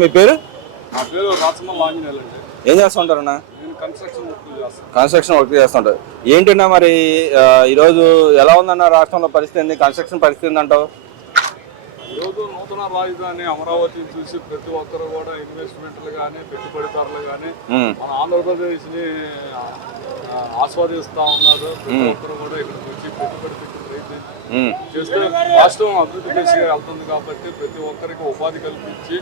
మీ పేరు? నా పేరు రాచమల్ల ఆంజనేయులు అండి. ఏం చేస్తుంటారన్నా? నేను కన్స్ట్రక్షన్ వర్క్ చేస్తాను. కన్స్ట్రక్షన్ వర్క్ చేస్తుంటారు. ఏంటన్నా మరి ఈరోజు ఎలా ఉందన్న రాష్ట్రంలో పరిస్థితి? కన్స్ట్రక్షన్ పరిస్థితి అంటావు? ఈరోజు నూతన రాజధాని అమరావతిని చూసి ప్రతి ఒక్కరు కూడా ఇన్వెస్ట్మెంట్లు కానీ పెట్టుబడిదారులు కానీ మన ఆంధ్రప్రదేశ్ ని ఆస్వాదిస్తూ ఉన్నారు. ప్రతి ఒక్కరు కూడా ఇక్కడికి వచ్చి పెట్టుబడి చేస్తే రాష్ట్రం అభివృద్ధి దిశగా వెళ్తుంది కాబట్టి ప్రతి ఒక్కరికి ఉపాధి కల్పించి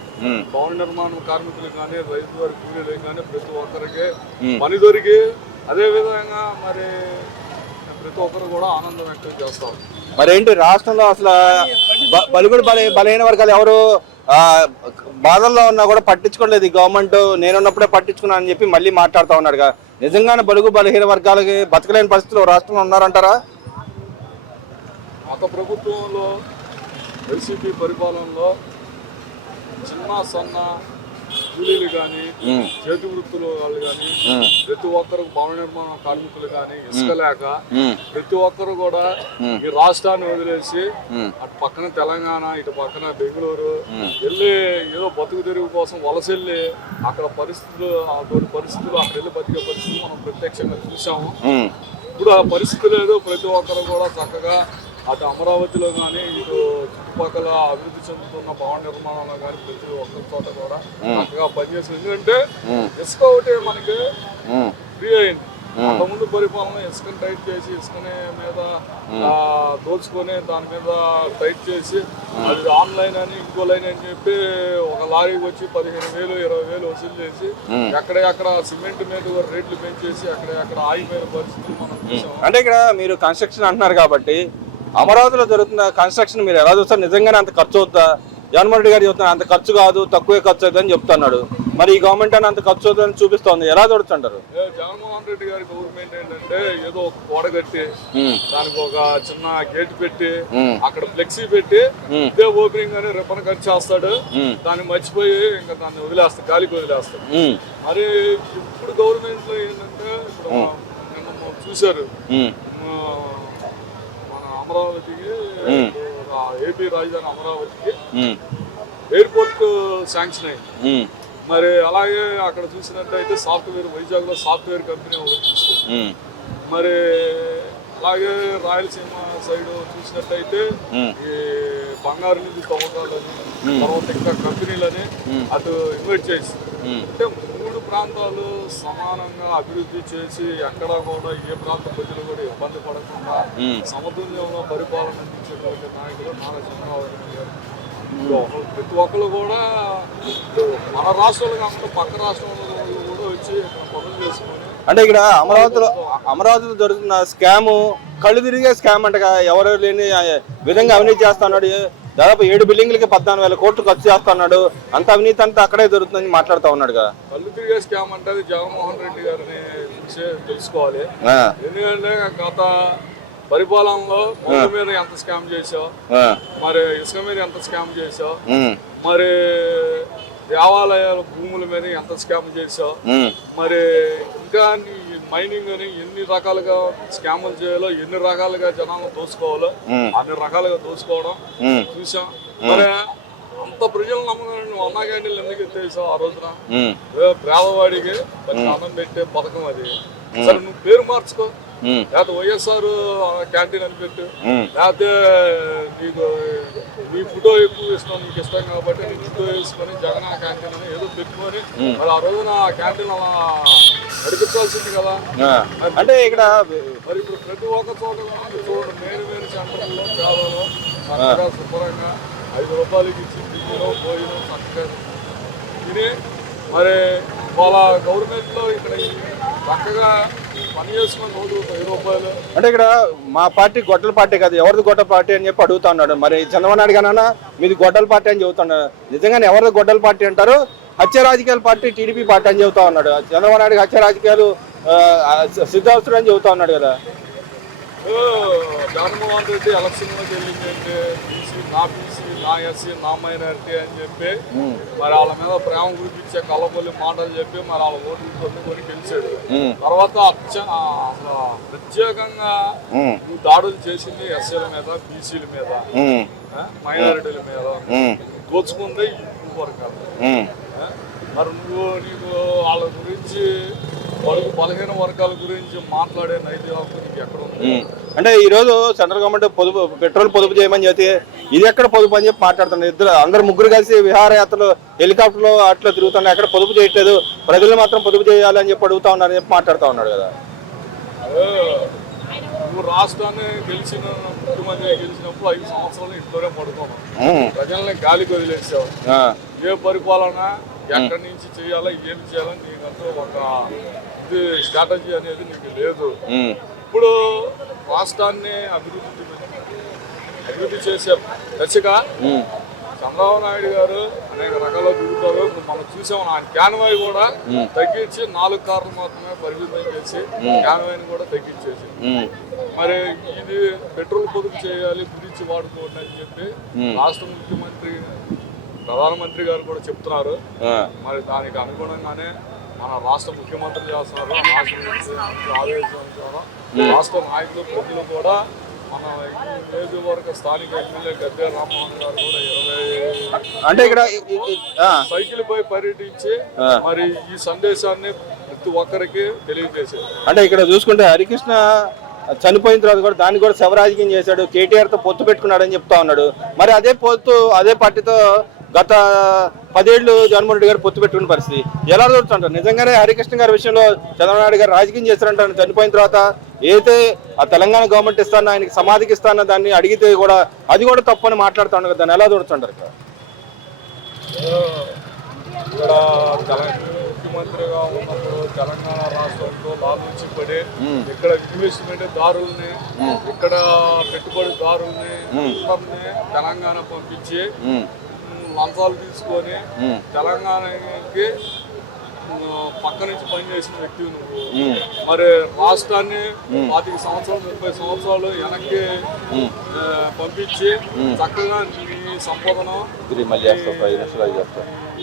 భవన నిర్మాణ కార్మికులు కానీ రైతు వారి కూలీలు కానీ ప్రతి ఒక్కరికి పని దొరికి అదే విధంగా మరి ప్రతి ఒక్కరు కూడా ఆనందం వ్యక్తం చేస్తారు. మరి ఏంటి రాష్ట్రంలో అసలు బలుగుడు బలహీన వర్గాలు ఎవరు బాధల్లో ఉన్నా కూడా పట్టించుకోలేదు ఈ గవర్నమెంట్. నేనున్నప్పుడే పట్టించుకున్నా అని చెప్పి మళ్ళీ మాట్లాడుతూ ఉన్నాడుగా. నిజంగానే బలుగు బలహీన వర్గాలకి బతకలేని పరిస్థితులు రాష్ట్రంలో ఉన్నారంటారా? గత ప్రభుత్వంలో వైసీపీ పరిపాలనలో చిన్న సన్న కూలీలు కానీ చేతి వృత్తులు వాళ్ళు కానీ ప్రతి ఒక్కరు భవన నిర్మాణ కార్మికులు కానీ ఇసుక లేక ప్రతి ఒక్కరు కూడా ఈ రాష్ట్రాన్ని వదిలేసి అటు పక్కన తెలంగాణ ఇటు పక్కన బెంగళూరు వెళ్ళి ఏదో బతుకు తెరువు కోసం వలస వెళ్ళి అక్కడ పరిస్థితులు అక్కడ వెళ్ళి బతికే పరిస్థితులు మనం ప్రత్యక్షంగా చూసాము. ఇప్పుడు ఆ పరిస్థితి లేదు. ప్రతి ఒక్కరు కూడా చక్కగా అటు అమరావతిలో కానీ ఇటు చుట్టుపక్కల అభివృద్ధి చెందుతున్న భవన నిర్మాణంలో కానీ ప్రతి ఒక్కరి చోట కూడా చక్కగా పనిచేస్తుంది. ఎందుకంటే ఇసుక ఒకటి మనకి ఫ్రీ అయింది. అంతకుముందు పరిపాలన ఇసుకని టైట్ చేసి ఇసుకని మీద దోచుకొని దాని మీద టైట్ చేసి అది ఆన్లైన్ అని ఇంకో లైన్ అని చెప్పి ఒక లారీకి వచ్చి 15,000 20,000 వసూలు చేసి ఎక్కడెక్కడ సిమెంట్ మీద రేట్లు పెంచేసి ఎక్కడ ఆగిపోయిన పరిస్థితులు మనం చూసాం. అంటే ఇక్కడ మీరు కన్స్ట్రక్షన్ అంటున్నారు కాబట్టి అమరావతిలో జరుగుతున్న కన్స్ట్రక్షన్ మీరు ఎలా చూస్తారు? నిజంగానే అంత ఖర్చు అవుతుందా? జగన్మోహన్ రెడ్డి గారు చెప్తున్నారు అంత ఖర్చు కాదు, తక్కువే ఖర్చు అవుతుందని చెప్తున్నాడు. మరి ఈ గవర్నమెంట్ అని అంత ఖర్చు అవుతుందని చూపిస్తోంది. ఎలా చూడొచ్చుంటారు? జగన్మోహన్ రెడ్డి గారి గవర్నమెంట్ ఏంటంటే ఏదో ఒక గోడ కట్టి దానికి ఒక చిన్న గేట్ పెట్టి అక్కడ ఫ్లెక్సీ పెట్టి ఇదే ఓపెనింగ్ అని రిబ్బన్ కట్ చేస్తాడు. దాన్ని మర్చిపోయి ఇంకా దాన్ని వదిలేస్తాడు, గాలికి వదిలేస్తాడు. మరి ఇప్పుడు గవర్నమెంట్ లో ఏంటంటే ఇప్పుడు నిన్న చూశారు అమరావతికి ఏపీ రాజధాని అమరావతికి ఎయిర్పోర్ట్ శాంక్షన్ అయింది. మరి అలాగే అక్కడ చూసినట్టయితే సాఫ్ట్వేర్ వైజాగ్ లో సాఫ్ట్వేర్ కంపెనీ వచ్చింది. మరి అలాగే రాయలసీమ సైడ్ చూసినట్టయితే ఈ బంగారు నిధి తవ్వకాలని తర్వాత ఇంకా కంపెనీలని అటు ఇన్వైట్ చేసి అంటే 3 ప్రాంతాలు సమానంగా అభివృద్ధి చేసి ఎక్కడా కూడా ఏ ప్రాంత ప్రజలు కూడా ఇబ్బంది పడకుండా సమతుల్యంలో పరిపాలన అందించేటువంటి నాయకులు నారా చంద్రబాబు నాయుడు గారు. ప్రతి ఒక్కరు కూడా మన రాష్ట్రాలు కాకుండా పక్క రాష్ట్రంలో కూడా వచ్చి పనులు చేసుకొని అంటే ఇక్కడ అమరావతిలో జరుగుతున్న స్కాము కళ్ళు తిరిగే స్కామ్ అంటగా. ఎవరు లేని విధంగా అవినీతి చేస్తున్నాడు. దాదాపు 7 బిల్డింగ్లకి 14,000 కోట్లు ఖర్చు చేస్తున్నాడు. అంత అవినీతి అంతా అక్కడే జరుగుతుందని మాట్లాడుతూ ఉన్నాడుగా. కళ్ళు తిరిగే స్కామ్ అంటే అది జగన్మోహన్ రెడ్డి గారిని తెలుసుకోవాలి. ఎందుకంటే గత పరిపాలనలో పొంగ మీద ఎంత స్కామ్ చేసావు, మరి ఇసుక మీద ఎంత స్కామ్ చేసావు, మరి దేవాలయాల భూముల మీద ఎంత స్కామ్ చేసావు, మరి ఇంకా మైనింగ్ అని ఎన్ని రకాలుగా స్కాములు చేయాలో ఎన్ని రకాలుగా జనాలను దోసుకోవాలో అన్ని రకాలుగా దోసుకోవడం చూసాం. మరి అంత ప్రజలు నమ్మకం అన్నా క్యాంటీన్లు ఎందుకు ఎత్తేసావు ఆ రోజున? పేదవాడికి అన్నం పెట్టే పథకం అది. సరే నువ్వు పేరు మార్చుకో, లేకపోతే వైఎస్ఆర్ క్యాంటీన్ అని పెట్టు, లేకపోతే నీకు నీ ఫోటో ఎక్కువ ఇష్టం, నీకు ఇష్టం కాబట్టి నీ ఫోటో వేసుకొని జగన్ క్యాంటీన్ అని ఏదో పెట్టుకొని మరి ఆ రోజున ఆ క్యాంటీన్ అలా నడిపించాల్సింది కదా. అంటే ఇక్కడ మరి ఇప్పుడు ప్రతి ఒక్క చోట చూడండి, వేరు సెంటర్లో పేదలు చక్కగా శుభ్రంగా 5 రూపాయలకి ఇచ్చి తిరిగిలో పోయినో చక్కగా తిని మరి వాళ్ళ గవర్నమెంట్ లో ఇక్కడ చక్కగా పని చేసుకుని రోజు 10 రూపాయలు. అంటే ఇక్కడ మా పార్టీ గొడ్డల పార్టీ కాదు, ఎవరిది గొడ్డల పార్టీ అని చెప్పి అడుగుతా ఉన్నాడు. మరి చంద్రబాబు నాయుడు గానన్నా మీది గొడ్డల పార్టీ అని చెబుతున్నాడు. నిజంగానే ఎవరిది గొడ్డల పార్టీ అంటారు? హత్య రాజకీయాల పార్టీ టీడీపీ పార్టీ అని చెబుతా ఉన్నాడు. చంద్రబాబు నాయుడు హత్య రాజకీయాలు సిద్ధావసరం అని చెబుతా ఉన్నాడు కదా. జగన్మోహన్ రెడ్డి ఎలక్షన్లోకి వెళ్ళిందంటే నా బీసీ నా ఎస్సీ నా మైనారిటీ అని చెప్పి మరి వాళ్ళ మీద ప్రేమ గురిపించే కలబొల్లి మాటలు చెప్పి మరి వాళ్ళ ఓట్లు కొనుక్కొని గెలిచాడు. తర్వాత ప్రత్యేకంగా నువ్వు దాడులు చేసింది ఎస్సీల మీద, బీసీల మీద, మైనారిటీల మీద దోచుకుంది పొరుగు వర్గాలు. ఉమ్, మరి నీకు వాళ్ళ గురించి బలహీన వర్గాల గురించి మాట్లాడే నైతిక హక్కు నీకు ఎక్కడ ఉంది? అంటే ఈ రోజు సెంట్రల్ గవర్నమెంట్ పెట్రోల్ పొదుపు చేయమని చెప్పి ఇది ఎక్కడ పొదుపు అని చెప్పి మాట్లాడుతున్నారు. అందరు ముగ్గురు కలిసి విహారయాత్రలు హెలికాప్టర్లో అట్లా తిరుగుతున్నారు, ఎక్కడ పొదుపు చేయట్లేదు, ప్రజలు మాత్రం పొదుపు చేయాలని చెప్పి అడుగుతా ఉన్నారని చెప్పి మాట్లాడుతూ ఉన్నాడు కదా. నువ్వు రాష్ట్రాన్ని ముఖ్యమంత్రి గెలిచినప్పుడు 5 సంవత్సరాలు ఇంట్లోనే పడుకున్నావు, ప్రజల్ని గాలికి వదిలేసావు. ఏ పరిపాలన ఎక్కడి నుంచి చేయాలా ఏం చేయాలని నీకంటూ ఒక ఇది స్ట్రాటజీ అనేది నీకు లేదు. ఇప్పుడు రాష్ట్రాన్ని అభివృద్ధి చేసే దశగా చంద్రబాబు నాయుడు గారు అనేక రకాల తిరుగుతారు. మనం చూసాం, ఆయన క్యాన్వాయ్ కూడా తగ్గించి 4 కార్లు మాత్రమే పరిమితం చేసి క్యాన్వాయ్ని కూడా తగ్గించేసి, మరి ఇది పెట్రోల్ పొదుపు చేయాలి, గురించి వాడుకోండి అని చెప్పి రాష్ట్ర ముఖ్యమంత్రి ప్రధానమంత్రి గారు కూడా చెప్తున్నారు. మరి దానికి అనుగుణంగానే మన రాష్ట్ర ముఖ్యమంత్రి చేస్తున్నారు. రాష్ట్ర ఆదేశాల ద్వారా రాష్ట్ర నాయకులు ప్రజలు కూడా మన నియోజకవర్గ స్థానిక ఎమ్మెల్యే గద్దె రామ్మోహన్ గారు కూడా 20 అంటే ఇక్కడ సైకిల్ పై పర్యటించి మరి ఈ సందేశాన్ని ప్రతి ఒక్కరికి తెలియజేశారు. అంటే ఇక్కడ చూసుకుంటే హరికృష్ణ చనిపోయిన తర్వాత కూడా దాన్ని కూడా శవరాజకీయం చేశాడు, కేటీఆర్తో పొత్తు పెట్టుకున్నాడు అని చెప్తా ఉన్నాడు. మరి అదే పార్టీతో గత 10 ఏళ్ళు జగన్మోహన్ రెడ్డి గారు పొత్తు పెట్టుకున్న పరిస్థితి ఎలా చూస్తుంటారు? నిజంగానే హరికృష్ణ గారి విషయంలో చంద్రబాబు నాయుడు గారు రాజకీయం చేస్తారంటారు. చనిపోయిన తర్వాత ఏదైతే ఆ తెలంగాణ గవర్నమెంట్ ఇస్తానో ఆయనకి సమాధికి ఇస్తానో దాన్ని అడిగితే కూడా అది కూడా తప్పని మాట్లాడుతాను కదా, దాన్ని ఎలా చూడుతుంటారు? ఇక్కడ ముఖ్యమంత్రిగా ఉన్నప్పుడు తెలంగాణ రాష్ట్రంలో లాభించి పడి ఇక్కడ ఇన్వెస్ట్మెంట్ దారుల్ని, ఇక్కడ పెట్టుబడిదారుల్ని తెలంగాణ పంపించి లంచాలు తీసుకొని తెలంగాణకి పక్క నుంచి పనిచేసిన వ్యక్తి నువ్వు. మరి రాష్ట్రాన్ని 25 సంవత్సరాలు 30 సంవత్సరాలు వెనక్కి పంపించి చక్కగా నీ సంపదను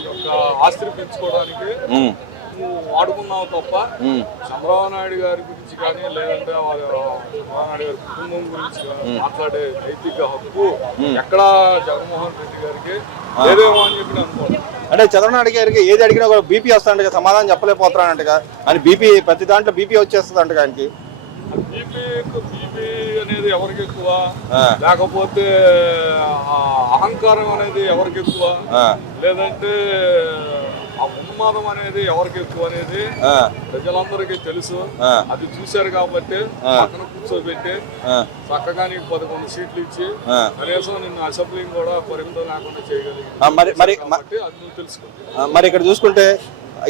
యొక్క ఆస్తిని పెంచుకోవడానికి నువ్వు వాడుకున్నావు తప్ప చంద్రబాబు నాయుడు గారి గురించి కానీ లేదంటే చంద్రబాబు నాయుడు గారి కుటుంబం గురించి మాట్లాడే నైతిక హక్కు ఎక్కడా జగన్మోహన్ రెడ్డి గారికి లేదేమో అని చెప్పి అనుకోండి. అంటే చంద్రబాబు నాయుడు గారికి ఏది అడిగినా కూడా బీపీ వస్తానంట, సమాధానం చెప్పలేకపోతున్నానంటగా అని. బీపీ ప్రతి దాంట్లో బీపీ వచ్చేస్తుంది అంట. ఆయనకి బీపీ అనేది ఎవరికి ఎక్కువ, లేకపోతే అహంకారం అనేది ఎవరికి ఎక్కువ, లేదంటే ఆ ఉన్మాదం అనేది ఎవరికి ఎక్కువ అనేది ప్రజలందరికీ తెలుసు. అది చూశారు కాబట్టి పక్కన కూర్చోబెట్టి చక్కగా నీకు 11 సీట్లు ఇచ్చి కనీసం నిన్ను అసెంబ్లీ కూడా పరిమితం లేకుండా చేయగలిగింది. అది నువ్వు తెలుసుకో. మరి ఇక్కడ చూసుకుంటే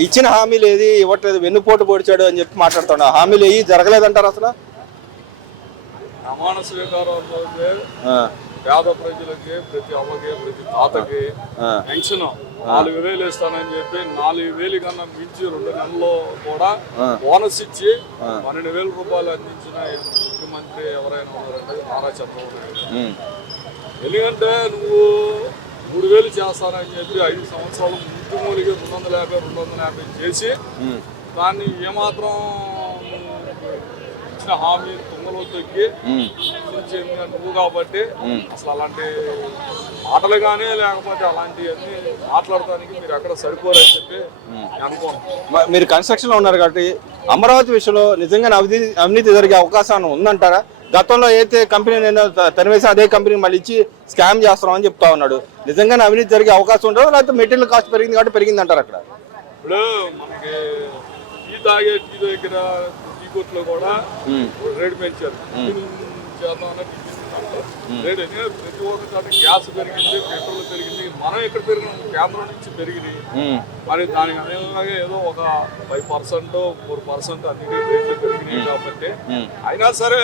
ఇచ్చిన హామీలు ఏది ఇవ్వట్లేదు, వెన్నుపోటు పొడిచాడు అని చెప్పి మాట్లాడుతున్నా. హామీలు ఏవి జరగలేదంటారు అసలు? ప్రమాణ స్వీకారంలో పేద ప్రజలకి, ప్రతి అమ్మకి, ప్రతి తాతకి పెన్షన్ 4,000 ఇస్తానని చెప్పి 4,000 కన్నా మించి 2 నెలల్లో కూడా బోనస్ ఇచ్చి 12,000 రూపాయలు అందించిన ముఖ్యమంత్రి ఎవరైనా ఉన్నారంటే నారా చంద్రబాబు నాయుడు. ఎందుకంటే నువ్వు 3,000 చేస్తానని చెప్పి 5 సంవత్సరాలు ముట్టుమూలిగా 250 చేసి దాన్ని ఏమాత్రం ఇచ్చిన హామీ తుంగలో తొక్కి నువ్వు కాబట్టి అసలు అలాంటి మాటలు కానీ లేకపోతే అలాంటివన్నీ మాట్లాడటానికి మీరు ఎక్కడ సరిపోరని చెప్పి అనుకోను. మీరు కన్స్ట్రక్షన్ లో ఉన్నారు కాబట్టి అమరావతి విషయంలో నిజంగా అవినీతి జరిగే అవకాశం ఉందంటారా? గతంలో అయితే కంపెనీ నేను తనివేసి అదే కంపెనీ మళ్ళీ ఇచ్చి స్కామ్ చేస్తామని చెప్తా ఉన్నాడు. నిజంగానే అవినీతి జరిగే అవకాశం ఉండదు, లేకపోతే మెటీరియల్ కాస్ట్ పెరిగింది కాబట్టి పెరిగింది అంటారు అక్కడ? ఇప్పుడు మనకి టీ తాగే టీ దగ్గర టీ కొట్లో కూడా రేటు పెంచారు. రేట్ ప్రతి ఒక్కసారి గ్యాస్ పెరిగింది, పెట్రోల్ పెరిగింది. మనం ఎక్కడ పెరిగిన కేంద్రం నుంచి పెరిగినాయి. మరి దానికి అనేకంగా ఏదో ఒక 5% 4% అన్నిటి రేట్లు పెరిగినాయి కాబట్టి అయినా సరే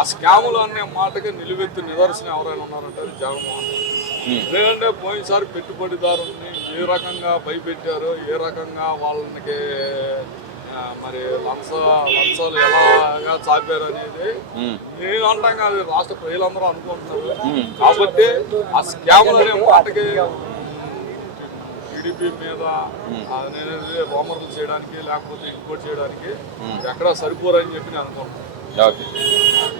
ఆ స్కాములు అనే మాటకి నిలువెత్తు నిదర్శనం ఎవరైనా ఉన్నారంటే జగన్మోహన్ రెడ్డి. లేదంటే పోయినసారి పెట్టుబడిదారుల్ని ఏ రకంగా భయపెట్టారో, ఏ రకంగా వాళ్ళకి మరి లంచాలు ఎలాగా చాపారు అనేది నేను అంటాం కాదు, రాష్ట్ర ప్రజలందరూ అనుకుంటున్నారు. కాబట్టి ఆ స్కాములు అనే మాటకి టీడీపీ మీద అనేది రోమర్లు చేయడానికి లేకపోతే ఇంకోటి చేయడానికి ఎక్కడా సరిపోరని చెప్పి నేను అనుకుంటున్నాను.